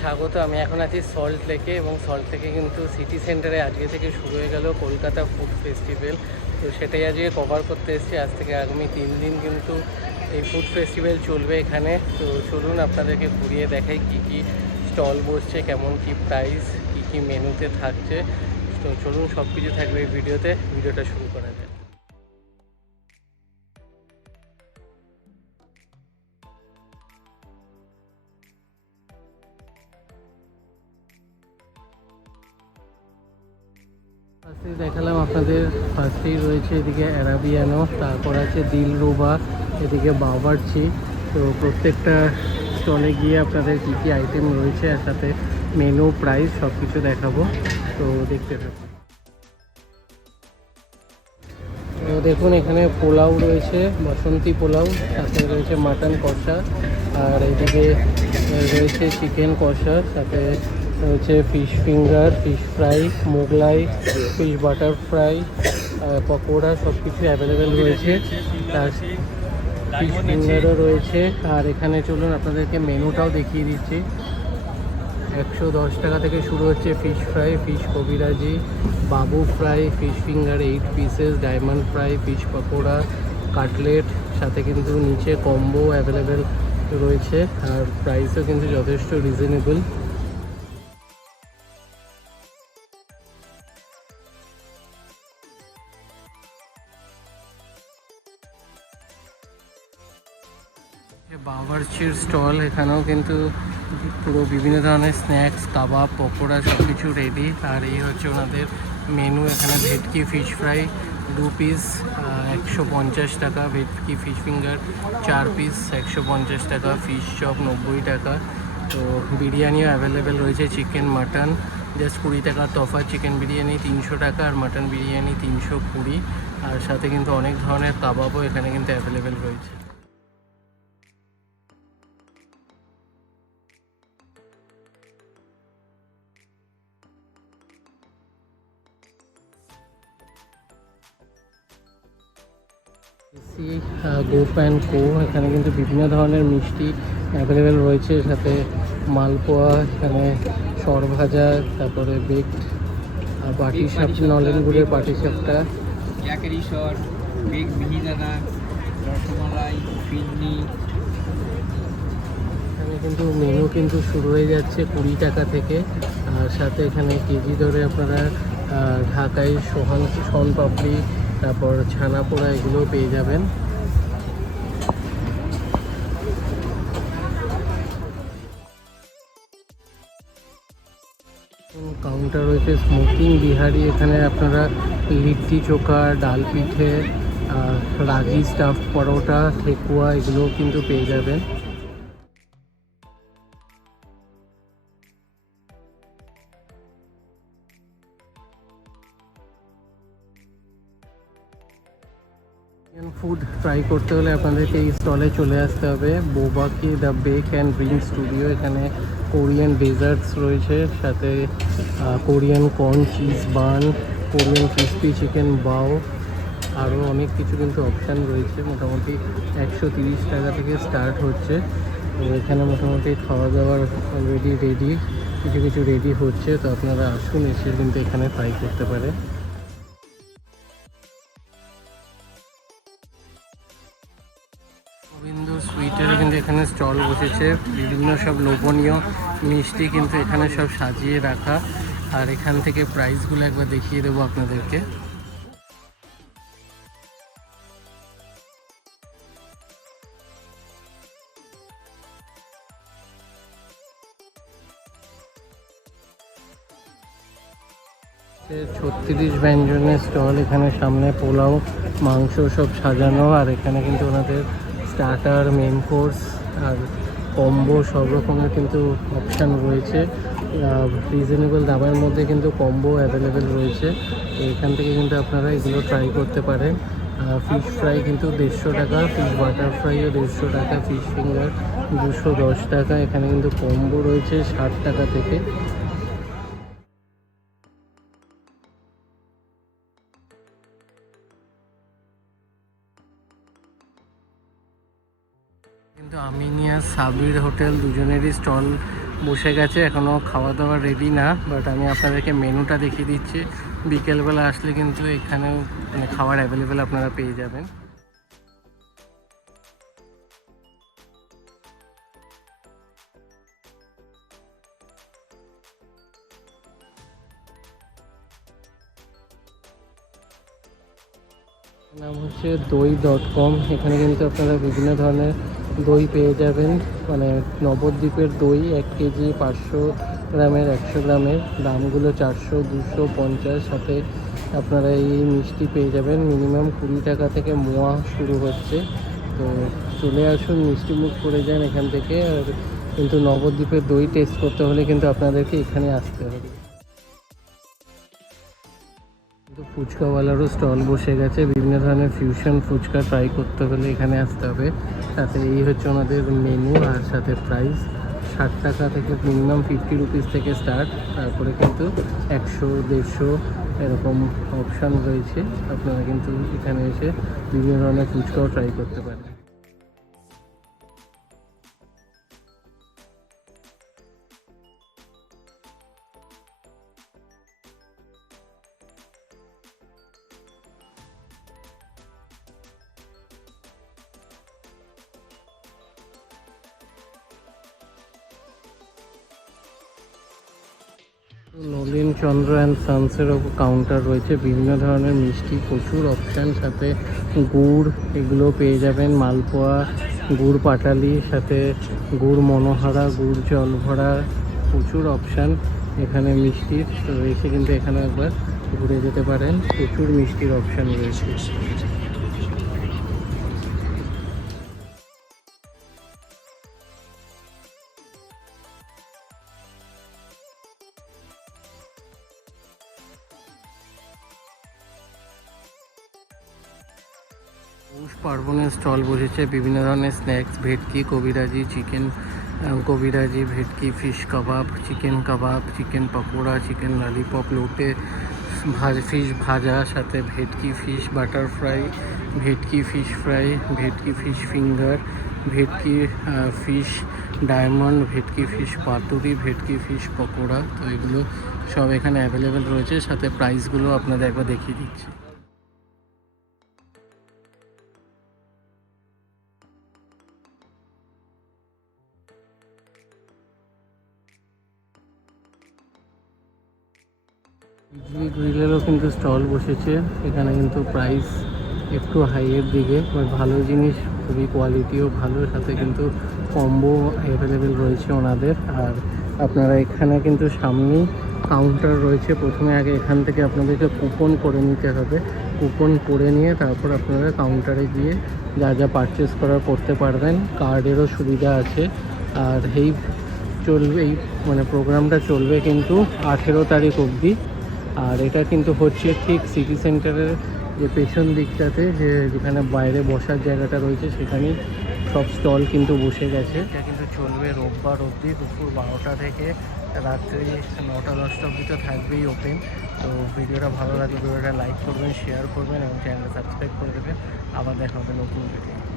স্বাগত। আমি এখন আছি সল্ট লেকে এবং সল্ট লেকে কিন্তু সিটি সেন্টারে আজকে থেকে শুরু হয়ে গেল কলকাতা ফুড ফেস্টিভ্যাল। তো সেটাই আজকে কভার করতে এসেছি। আজ থেকে আগামী 3 দিন কিন্তু এই ফুড ফেস্টিভ্যাল চলবে এখানে। তো চলুন আপনাদেরকে ঘুরিয়ে দেখাই কী কী স্টল বসছে, কেমন কী প্রাইস, কী কী মেনুতে থাকছে। তো চলুন, সব কিছু থাকবে এই ভিডিওতে। ভিডিওটা শুরু করা যায়। ফার্স্টে দেখালাম আপনাদের, ফার্স্টেই রয়েছে এদিকে অ্যারাবিয়ানো, তারপর আছে দিলরুবা, এদিকে বাওয়ার্চি। তো প্রত্যেকটা স্টলে গিয়ে আপনাদের কী কী আইটেম রয়েছে আর সাথে মেনু, প্রাইস সব কিছু দেখাবো। তো দেখতে থাকুন। তো দেখুন, এখানে পোলাও রয়েছে, বাসন্তী পোলাও, সাথে রয়েছে মাটন কষা, আর এদিকে রয়েছে চিকেন কষা, সাথে রয়েছে fish finger, fish fry, Mughlai, fish butter fry, pakora, সব কিছু অ্যাভেলেবেল রয়েছে। তার ফিশ ফিঙ্গারও রয়েছে। আর এখানে চলুন আপনাদেরকে মেনুটাও দেখিয়ে দিচ্ছি। 110 টাকা থেকে শুরু হচ্ছে ফিশ ফ্রাই, ফিশ কবিরাজি, বাবু fry, fish finger 8 pieces, diamond fry, fish pakora, cutlet, সাথে কিন্তু নিচে কম্বো অ্যাভেলেবেল রয়েছে। আর প্রাইসও কিন্তু যথেষ্ট রিজনেবল। বাওয়ার্চির স্টল, এখানেও কিন্তু পুরো বিভিন্ন ধরনের স্ন্যাক্স, কাবাব, পকোড়া সব কিছু রেডি। আর এই হচ্ছে ওনাদের মেনু। এখানে ভেটকি ফিশ ফ্রাই 2 পিস 150 টাকা, ভেটকি ফিশ ফিঙ্গার 4 পিস 150 টাকা, ফিশ চপ 90 টাকা। তো বিরিয়ানিও অ্যাভেলেবেল রয়েছে, চিকেন মাটন জাস্ট 20 টাকা তফা, চিকেন বিরিয়ানি 300 টাকা আর মাটন বিরিয়ানি 320। আর সাথে কিন্তু অনেক ধরনের কাবাবও এখানে কিন্তু অ্যাভেলেবেল রয়েছে। গোপ অ্যান্ড কো, এখানে কিন্তু বিভিন্ন ধরনের মিষ্টি অ্যাভেলেবেল রয়েছে, সাথে মালপোয়া, এখানে সরভাজা, তারপরে বেকড পাটিসাপ, নলেন গুড়ের পাটিসাপটা, জাকেরি সর, বেগ মিহিদানা, রসমালাই, ফিরনি। এখানে কিন্তু মেনু কিন্তু শুরু হয়ে যাচ্ছে 20 টাকা থেকে। আর সাথে এখানে কেজি ধরে আপনারা ঢাকাই শন পাপড়ি, তারপর ছানা পোড়া, এগুলোও পেয়ে যাবেন। কাউন্টার রয়েছে স্মোকিং বিহারি, এখানে আপনারা লিট্টি চোখা, ডাল পিঠে, রাগি স্টাফ পরোটা, ঠেকুয়া, এগুলোও কিন্তু পেয়ে যাবেন। ফুড ট্রাই করতে হলে আপনাদেরকে এই স্টলে চলে আসতে হবে। Bobaki the bake and drink studio, এখানে কোরিয়ান ডেজার্টস রয়েছে, সাথে Korean corn cheese bun, Korean crispy chicken bao, আরও অনেক কিছু কিন্তু অপশান রয়েছে। মোটামুটি 130 টাকা থেকে স্টার্ট হচ্ছে। তো এখানে মোটামুটি খাওয়া দাওয়ার অলরেডি রেডি, কিছু কিছু রেডি হচ্ছে। তো আপনারা আসুন, এসে কিন্তু এখানে ট্রাই করতে পারেন। গোবিন্দু সুইটেরও কিন্তু এখানে স্টল বসেছে, বিভিন্ন সব লোভনীয় মিষ্টি কিন্তু এখানে সব সাজিয়ে রাখা। আর এখান থেকে প্রাইসগুলো একবার দেখিয়ে দেবো আপনাদেরকে। ছত্রিশ ব্যঞ্জনের স্টল, এখানে সামনে পোলাও, মাংস সব সাজানো। আর এখানে কিন্তু ওনাদের স্টার্টার, মেন কোর্স আর কম্বো সব রকমের কিন্তু অপশান রয়েছে। রিজনেবল দামের মধ্যে কিন্তু কম্বো অ্যাভেলেবেল রয়েছে। তো এখান থেকে কিন্তু আপনারা এগুলো ট্রাই করতে পারেন। ফিশ ফ্রাই কিন্তু 150 টাকা, ফিশ বাটার ফ্রাইও 150 টাকা, ফিশ ফিঙ্গার 210 টাকা। এখানে কিন্তু কম্বো রয়েছে 60 টাকা থেকে। কিন্তু আমিনিয়া, সাবির হোটেল দুজনেরই স্টল বসে গেছে, এখনও খাওয়া দাওয়া রেডি না, বাট আমি আপনাদেরকে মেনুটা দেখিয়ে দিচ্ছি। বিকেলবেলা আসলে কিন্তু এখানেও মানে খাবার অ্যাভেলেবেল আপনারা পেয়ে যাবেন। নাম হচ্ছে দই.com। এখানে কিন্তু আপনারা বিভিন্ন ধরনের দই পেয়ে যাবেন, মানে নবদ্বীপের দই 1 কেজি, 500 গ্রামের, 100 গ্রামের, দামগুলো 400, 200, 50। সাথে আপনারা এই মিষ্টি পেয়ে যাবেন মিনিমাম 20 টাকা থেকে মোয়া শুরু হচ্ছে। তো চলে আসুন, মিষ্টি মুখ করে যান এখান থেকে। আর কিন্তু নবদ্বীপের দই টেস্ট করতে হলে কিন্তু আপনাদেরকে এখানে আসতে হবে। কিন্তু ফুচকাওয়ালারও স্টল বসে গেছে, বিভিন্ন ধরনের ফিউশন ফুচকা ট্রাই করতে হলে এখানে আসতে হবে। সাথে এই হচ্ছে ওনাদের মেনু, আর সাথে প্রাইস 60 টাকা থেকে মিনিমাম 50 রুপিস থেকে স্টার্ট, তারপরে কিন্তু 100, 150 এরকম অপশান রয়েছে। আপনারা কিন্তু এখানে এসে বিভিন্ন ধরনের ফুচকাও ট্রাই করতে পারেন। নলিন চন্দ্র অ্যান্ড সানসেরও কাউন্টার রয়েছে, বিভিন্ন ধরনের মিষ্টি, প্রচুর অপশান, সাথে গুড় এগুলো পেয়ে যাবেন, মালপোয়া, গুড় পাটালি, সাথে গুড় মনোহারা, গুড় জল ভরা, প্রচুর অপশান এখানে মিষ্টির রয়েছে। কিন্তু এখানে একবার ঘুরে যেতে পারেন, প্রচুর মিষ্টির অপশান রয়েছে। পৌষ পার্বণের স্টল বসেছে, বিভিন্ন ধরনের স্ন্যাক্স, ভেটকি, কবিরাজি চিকেন, কবিরাজি ভেটকি, ফিশ কাবাব, চিকেন কাবাব, চিকেন পকোড়া, চিকেন ললিপপ, লোটে ফিশ ভাজা, সাথে ভেটকি ফিশ বাটার ফ্রাই, ভেটকি ফিশ ফ্রাই, ভেটকি ফিশ ফিঙ্গার, ভেটকি ফিশ ডায়মন্ড, ভেটকি ফিশ পাতুরি, ভেটকি ফিশ পকোড়া। তো এগুলো সব এখানে অ্যাভেলেবেল রয়েছে, সাথে প্রাইসগুলো আপনাদের একবার দেখিয়ে দিচ্ছি। ইডলি গ্রিলেরও কিন্তু স্টল বসেছে, এখানে কিন্তু প্রাইস একটু হাইয়ের দিকে, বাট ভালো জিনিস, খুবই কোয়ালিটিও ভালো, সাথে কিন্তু কম্বো অ্যাভেলেবেল রয়েছে ওনাদের। আর আপনারা এখানে কিন্তু সামনেই কাউন্টার রয়েছে, প্রথমে আগে এখান থেকে আপনাদেরকে কুপন করে নিতে হবে, কুপন করে নিয়ে তারপর আপনারা কাউন্টারে গিয়ে যা যা পারচেস করার করতে পারবেন। কার্ডেরও সুবিধা আছে। আর এই মানে প্রোগ্রামটা চলবে কিন্তু 18 তারিখ অবধি। আর এটা কিন্তু হচ্ছে ঠিক সিটি সেন্টারের যে পেছন দিকটাতে, যেখানে বাইরে বসার জায়গাটা রয়েছে, সেখানেই সব স্টল কিন্তু বসে গেছে। এটা কিন্তু চলবে রোববার অবধি, দুপুর 12টা থেকে রাত্রি 9টা-10টা অবধি তো থাকবেই ওপেন। তো ভিডিওটা ভালো লাগলে ভিডিওটা লাইক করবেন, শেয়ার করবেন এবং চ্যানেলটা সাবস্ক্রাইব করে দেবেন। আবার দেখা হবে নতুন ভিডিও।